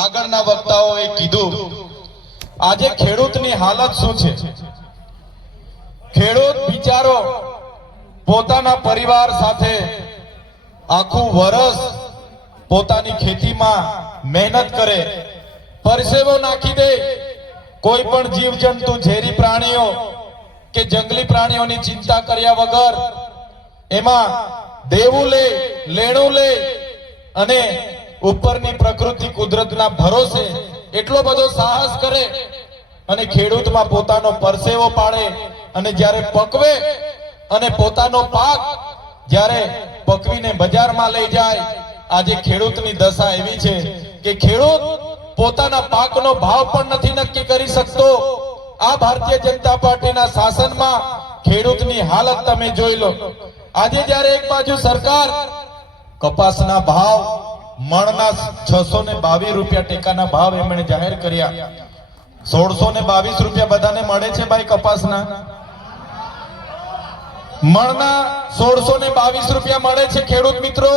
આગળના વક્તાઓએ કીધું, આજે ખેડૂતની હાલત શું છે? ખેડૂત બિચારો પોતાના પરિવાર સાથે આખું વરસ પોતાની ખેતીમાં મહેનત કરે, પરસેવો નાખી દે. કોઈ પણ જીવજંતુ, ઝેરી પ્રાણીઓ કે જંગલી પ્રાણીઓની ચિંતા કર્યા વગર એમાં દેવું લે, લેણું લે અને ઉપરની પ્રકૃતિ કુદરતના ભરોસે એટલો બધો સાહસ કરે અને ખેડૂતમાં પોતાનો પરસેવો પાડે અને જ્યારે પકવે અને પોતાનો પાક જ્યારે પકવીને બજારમાં લઈ જાય, આજે ખેડૂતની દશા એવી છે કે ખેડૂત પોતાના પાકનો ભાવ પણ નથી નક્કી કરી શકતો. આ ભારતીય જનતા પાર્ટીના શાસનમાં ખેડૂતની હાલત તમે જોઈ લો. આજે જ્યારે એક બાજુ સરકાર કપાસના ભાવ મણના છસો ને બાવીસ રૂપિયા ટેકાના ભાવ એમણે જાહેર કર્યા. સોળસો ને બાવીસ રૂપિયા બધાને મળે છે ભાઈ કપાસના? મણના સોળસો ને બાવીસ રૂપિયા મળે છે ખેડૂત મિત્રો?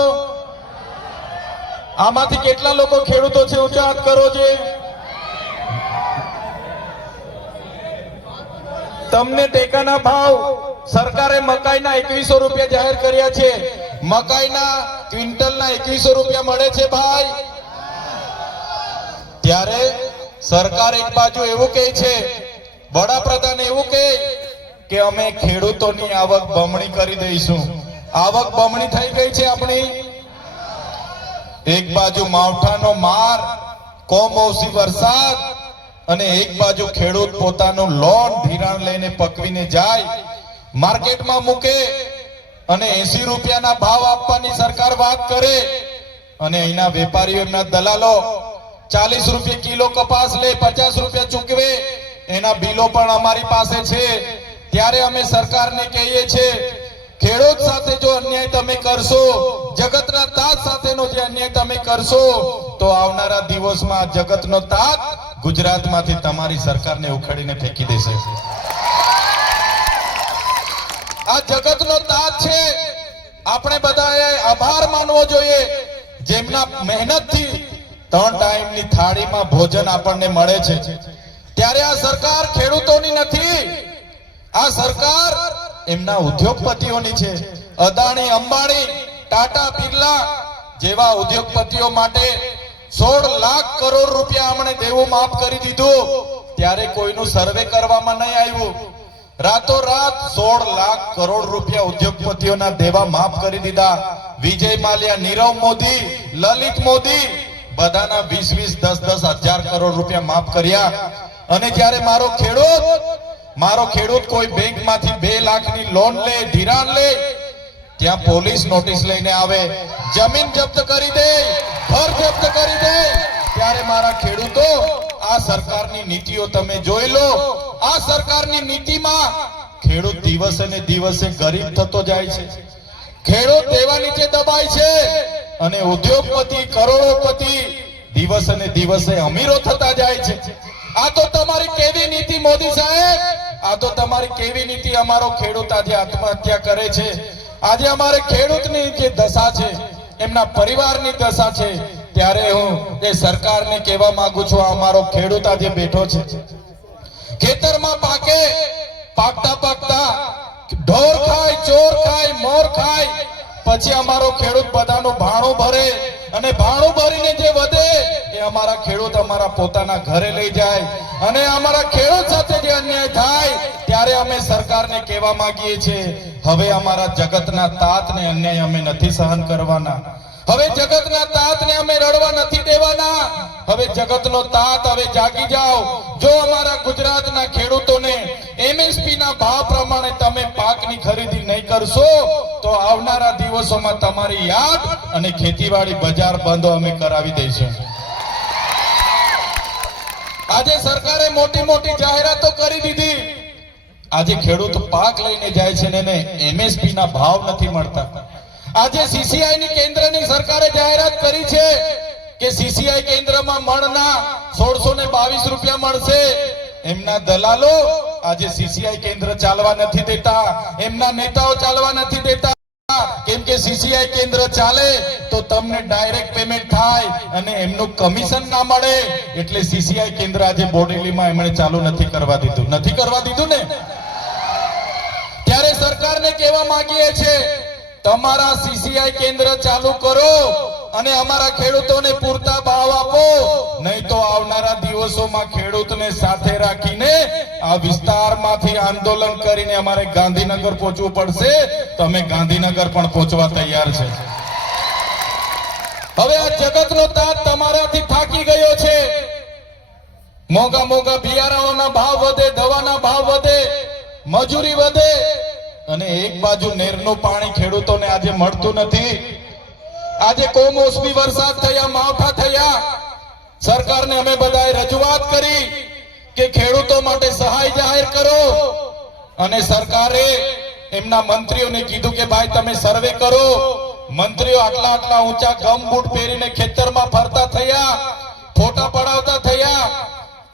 આમાંથી કેટલા લોકો ખેડૂતો છે ઊંચા હાથ કરો છે તમને ટેકાના ભાવ સરકારે મકાઈના એકવીસો રૂપિયા જાહેર કર્યા છે. મકાઈના ક્વિન્ટલના એકવીસો રૂપિયા મળે છે ભાઈ. ત્યારે સરકાર એક બાજુ એવું કહે છે, વડાપ્રધાન એવું કહે કે અમે ખેડૂતોની આવક બમણી કરી દઈશું. આવક બમણી થઈ ગઈ છે આપણી. એક બાજુ માવઠાનો માર કોમોસી વરસાદ, અને એક બાજુ ખેડૂત પોતાનું લોન ધિરાણ લઈને પકવીને જાય. માર્કેટમાં મૂકે અને એસી રૂપિયાના ભાવ આપવાની સરકાર વાત કરે અને અહીંના વેપારીઓ એમના દલાલો ચાલીસ રૂપિયા કિલો કપાસ લે, પચાસ રૂપિયા ચૂકવે, એના બિલો પણ અમારી પાસે છે. ત્યારે અમે સરકારને કહીએ છીએ, ખેડૂત સાથે જો અન્યાય તમે કરશો, જગતના તાત સાથેનો જે અન્યાય તમે કરશો, તો આવનારા દિવસમાં જગતનો તાત ગુજરાતમાંથી તમારી સરકારને ઉખાડીને ફેંકી દેશે. આ જગતનો તાત છે. આપણે બધાએ આભાર માનવો જોઈએ. જેમના મહેનતથી ત્રણ ટાઈમની થાળીમાં ભોજન આપણને મળે છે. ત્યારે આ સરકાર ખેડૂતોની નથી. આ સરકાર એમના ઉદ્યોગપતિઓની છે. અદાણી, અંબાણી, ટાટા, બિરલા જેવા ઉદ્યોગપતિઓ માટે સોળ લાખ કરોડ રૂપિયા અમને દેવું માફ કરી દીધું. ત્યારે કોઈનું સર્વે કરવામાં નહીં આવ્યું. રાતો રાત સોળ લાખ કરોડ રૂપિયા ઉદ્યોગપતિઓના દેવા માફ કરી દીધા. વિજય માલ્યા, નીરવ મોદી, લલિત મોદી, બધાના વીસ વીસ, દસ દસ હજાર કરોડ રૂપિયા માફ કર્યા. અને જ્યારે મારો ખેડૂત મારો ખેડૂત કોઈ બેંકમાંથી બે લાખની લોન લે, ધિરાણ લે, ત્યાં પોલીસ નોટિસ લઈને આવે, જમીન જપ્ત કરી દે, ઘર જપ્ત કરી દે. ત્યારે મારા ખેડૂતો આ સરકારની નીતિઓ તમે જોઈ લો. આ સરકારની નીતિમાં ખેડૂત દિવસે ને દિવસે ગરીબ થતો જાય છે. ખેડૂત દેવા નીચે દબાય છે. અને ઉદ્યોગપતિ કરોડોપતિ દિવસે ને દિવસે અમીરો થતા જાય છે. આ તો તમારી કેવી નીતિ, મોદી સાહેબ? આ તો તમારી કેવી નીતિ અમારો ખેડૂત આજે આત્મહત્યા કરે છે. આજે અમારે ખેડૂતની જે દશા છે, એમના પરિવારની દશા છે ત્યારે હું એ સરકારને કહેવા માંગુ છું અમારો ખેડૂત આજે બેઠો છે. ખેતરમાં પાકે, પાકતા પાકતા ઢોર ખાય, ચોર ખાય, મોર ખાય, પછી અમારો ખેડૂત બધાનું ભાણું ભરે અને ભાણું ભરીને જે વધે એ અમારા ખેડૂત અમારા પોતાના ઘરે લઈ જાય અને અમારા ખેડૂત સાથે જે અન્યાય થાય ત્યારે અમે સરકારને કહેવા માંગીએ છીએ, હવે અમારા જગતના તાતને અન્યાય અમે નથી સહન કરવાના. હવે જગતના તાતને અમે રડવા નથી દેવાના. હવે જગતનો તાત હવે જાગી જાઓ. જો અમારા ગુજરાતના ખેડૂતોને એમએસપી ના ભાવ પ્રમાણે તમે પાકની ખરીદી નહીં કરશો, તો આવનારા દિવસોમાં તમારી યાદ અને ખેતીવાડી બજાર બંધ અમે કરાવી દઈશું. આજે સરકારે મોટી મોટી જાહેરાતો કરી દીધી. આજે ખેડૂત પાક લઈને જાય છે ને એને એમએસપી ના ભાવ નથી મળતા. આજે સીસીઆઈ ની કેન્દ્રની સરકારે જાહેરાત કરી છે કે સીસીઆઈ કેન્દ્રમાં મણના સોળસો ને બાવીસ રૂપિયા મળશે. એમના દલાલો આજે સીસીઆઈ કેન્દ્ર ચાલવા નથી દેતા. એમના નેતાઓ ચાલવા નથી દેતા. કેમ કે સીસીઆઈ કેન્દ્ર ચાલે તો તમને ડાયરેક્ટ પેમેન્ટ થાય અને એમનું કમિશન ના મળે. એટલે સીસીઆઈ કેન્દ્ર આજે બોડેલીમાં એમણે ચાલુ નથી કરવા દીધું. નથી કરવા દીધું ને? ત્યારે સરકારને કહેવા માંગીએ છે તમારા સીસીઆઈ કેન્દ્ર ચાલુ કરો અને અમારા ખેડૂતોને પૂરતા ભાવ આપો. નહીં તો આવનારા દિવસોમાં ખેડૂતને સાથે રાખીને આ વિસ્તારમાંથી આંદોલન કરીને અમારે ગાંધીનગર પહોંચવું પડશે. તમે ગાંધીનગર પણ પહોંચવા તૈયાર છે. હવે આ જગતનો તાત તમારાથી થાકી ગયો છે. મોંઘા મોંઘા બિયારાઓના ભાવ વધે, દવાના ભાવ વધે, મજૂરી વધે અને એક બાજુ નેરનું પાણી ખેડૂતોને આજે મળતું નથી. આજે કોમોસમી વરસાદ થયા, માવઠા થયા. સરકારને અમે બધાએ રજૂઆત કરી કે ખેડૂતો માટે સહાય જાહેર કરો. અને સરકારે એમના મંત્રીઓને કીધું કે ભાઈ તમે સર્વે કરો. મંત્રીઓ આટલા આટલા ઊંચા ગમ બૂટ પહેરીને ખેતરમાં ફરતા થયા, ફોટા પડાવતા થયા.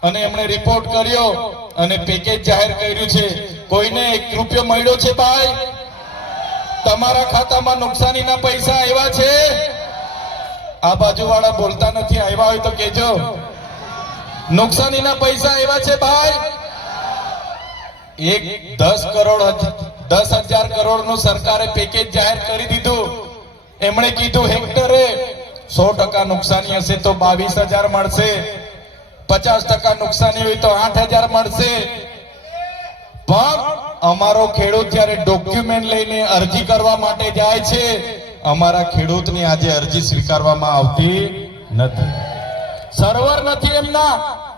અને એમણે રિપોર્ટ કર્યો અને પેકેજ જાહેર કર્યું છે. કોઈને એક રૂપિયો મળ્યો છે ભાઈ? તમારા ખાતામાં નુકસાનીના પૈસા આવ્યા છે? આ બાજુવાળા બોલતા નથી, આવ્યા હોય તો કેજો નુકસાનીના પૈસા આવ્યા છે ભાઈ? એક દસ કરોડ દસ હજાર કરોડનું સરકારે પેકેજ જાહેર કરી દીધું. એમણે કીધું, હેક્ટરે સો ટકા નુકસાની હશે તો બાવીસ હજાર મળશે. પચાસ ટકા નુકસાની હોય તો આઠ હજાર મળશે. પણ અમારો ખેડૂત જ્યારે ડોક્યુમેન્ટ લઈને અરજી કરવા માટે જાય છે, અમારા ખેડૂતની આજે અરજી સ્વીકારવામાં આવતી નથી. સર્વર નથી એમના,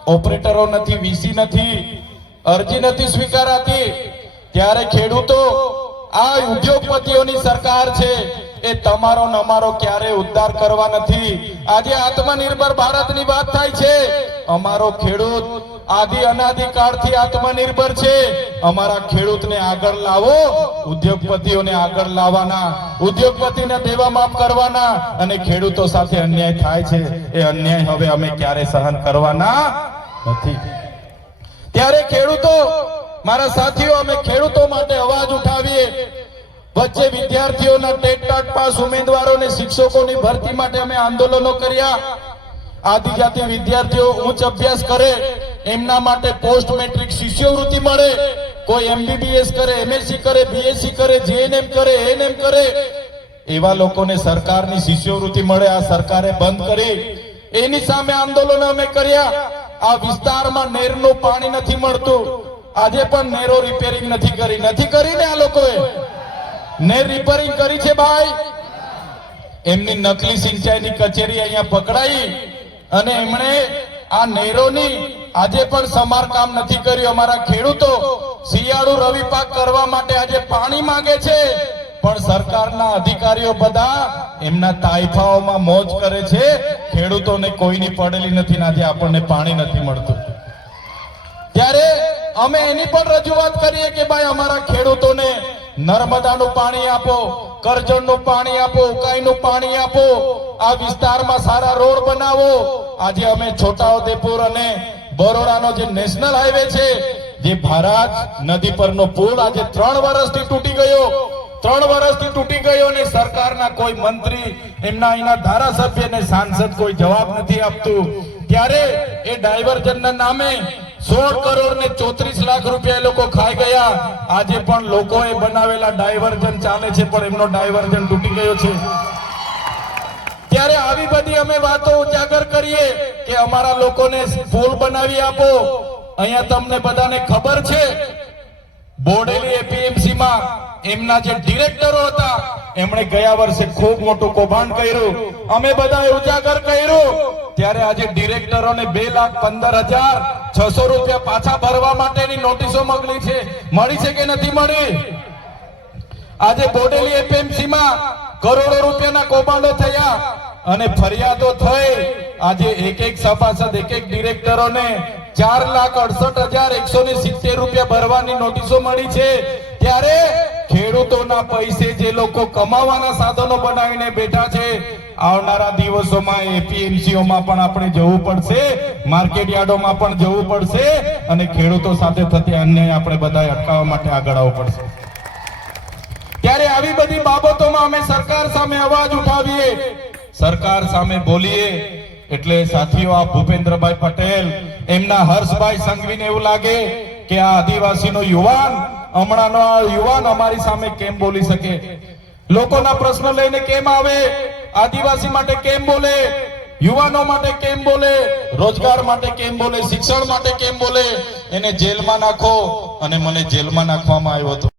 ઓપરેટરો નથી, વીસી નથી, અરજી નથી સ્વીકારાતી. ત્યારે ખેડૂતો, આ ઉદ્યોગપતિઓની સરકાર છે, એ તમારો ને અમારો ક્યારે ઉદ્ધાર કરવા નથી. આજે આત્મનિર્ભર ભારતની વાત થાય છે. અમારો ખેડૂત આદિ અનાદિ કાળથી આત્મનિર્ભર છે. અમારા ખેડૂતને આગળ લાવો, ઉદ્યોગપતિઓને આગળ લાવવાના, ઉદ્યોગપતિને દેવા માફ કરવાના અને ખેડૂતો સાથે અન્યાય થાય છે. એ અન્યાય હવે અમે ક્યારે સહન કરવાના નથી. ત્યારે ખેડૂતો, મારા સાથીઓ, અમે ખેડૂતો માટે અવાજ ઉઠાવીએ. વચ્ચે વિદ્યાર્થીઓના ટેટ ટાટ પાસ ઉમેદવારોને શિક્ષકોની ભરતી માટે અમે આંદોલનો કર્યા. આદિજાતિ વિદ્યાર્થીઓ ઉચ્ચ અભ્યાસ કરે, એમના માટે પોસ્ટ મેટ્રિક શિષ્યવૃત્તિ મળે, કોઈ એમબીબીએસ કરે, એમએસસી કરે, બીએસસી કરે, જેએનએમ કરે, એએનએમ કરે, એવા લોકોને સરકારની શિષ્યવૃત્તિ મળે, આ સરકારે બંધ કરી. એની સામે આંદોલન અમે કર્યા. આ વિસ્તારમાં નેરનું પાણી નથી મળતું. આજે પણ નેરો રિપેરિંગ નથી કરી. નથી કરીને આ લોકોએ? નેર રિપેરિંગ કરી છે, ભાઈ? એમની નકલી સિંચાઈની કચેરી અહીંયા પકડાઈ. અને એમણે આ નહેરોની આજે પણ સમારકામ નથી કર્યું. અમારા ખેડૂતો શિયાળુ રવિ પાક કરવા માટે આજે પાણી માંગે છે. પણ સરકારના અધિકારીઓ બધા એમના તાઇફાઓમાં મોજ કરે છે. ખેડૂતોને કોઈની પડેલી નથી ને આપણને પાણી નથી મળતું. ત્યારે અમે એની પણ રજૂઆત કરીએ કે ભાઈ અમારા ખેડૂતોને નર્મદાનું પાણી આપો કરજણનું પાણી આપો, ઉકાઈનું પાણી આપો. આ વિસ્તારમાં સારા રોડ બનાવો. આજે અમે છોટાઉદેપુર અને બરોડાનો જે નેશનલ હાઈવે છે, જે ભારત નદી પરનો પુલ આજે ત્રણ વર્ષથી તૂટી ગયો. ત્રણ વર્ષથી તૂટી ગયો અને સરકારના કોઈ મંત્રી, એમના અહીંના ધારાસભ્ય ને સાંસદ કોઈ જવાબ નથી આપતું. ત્યારે એ ડાયવર્જનના નામે સોળ કરોડ ને ચોત્રીસ લાખ રૂપિયા એ લોકો ખાઈ ગયા. આજે પણ લોકોએ બનાવેલા ડાયવર્જન ચાલે છે, પણ એમનો ડાયવર્જન તૂટી ગયો છે. ત્યારે આવી બધી અમે વાતો ઉજાગર કરીએ કે અમારા લોકોને પુલ બનાવી આપો. અહીંયા તમને બધાને ખબર છે, બોડેલી એપીએમસી માં એમના જે ડિરેક્ટરો હતા, એમણે ગયા વર્ષે ખૂબ મોટું કૌભાંડ કર્યું. અમે બધા ઉજાગર કર્યું. ત્યારે આજે ડિરેક્ટરોને બે લાખ પંદર હજાર છસો રૂપિયા પાછા ભરવા માટેની નોટિસો મોકલી છે. મળી છે કે નથી મળી? આજે બોડેલી એપીએમસી માં કરોડો રૂપિયાના કૌભાંડો થયા અને ફરિયાદો થઈ. આજે એક એક સભાસદ, એક એક ડિરેક્ટરોને ચાર લાખ અડસઠ હજાર એકસો ને સિત્તેર રૂપિયા ભરવાની નોટિસો મળી છે. ત્યારે ખેડૂતોના પૈસે જે લોકો કમાવાના સાધનો બનાવીને બેઠા છે, આવનારા દિવસોમાં એપીએમસીઓમાં પણ આપણે જવું પડશે, માર્કેટ યાર્ડોમાં પણ જવું પડશે અને ખેડૂતો સાથે થતી અન્યાય આપણે બધા અટકાવવા માટે આગળ આવવું પડશે. ત્યારે આવી બધી બાબતોમાં અમે સરકાર સામે અવાજ ઉઠાવીએ. સરકાર સામે બોલીએ. એટલે સાથીઓ, આ ભૂપેન્દ્રભાઈ પટેલ, એમના હર્ષભાઈ સંઘવીને એવું લાગે કે આ આદિવાસીનો યુવાન, હમણાંનો આ યુવાન અમારી સામે કેમ બોલી શકે? લોકોના પ્રશ્ન લઈને કેમ આવે? આદિવાસી માટે કેમ બોલે? યુવાનો માટે કેમ બોલે? રોજગાર માટે કેમ બોલે? શિક્ષણ માટે કેમ બોલે? એને જેલમાં નાખો અને મને જેલમાં નાખવામાં આવ્યો હતો.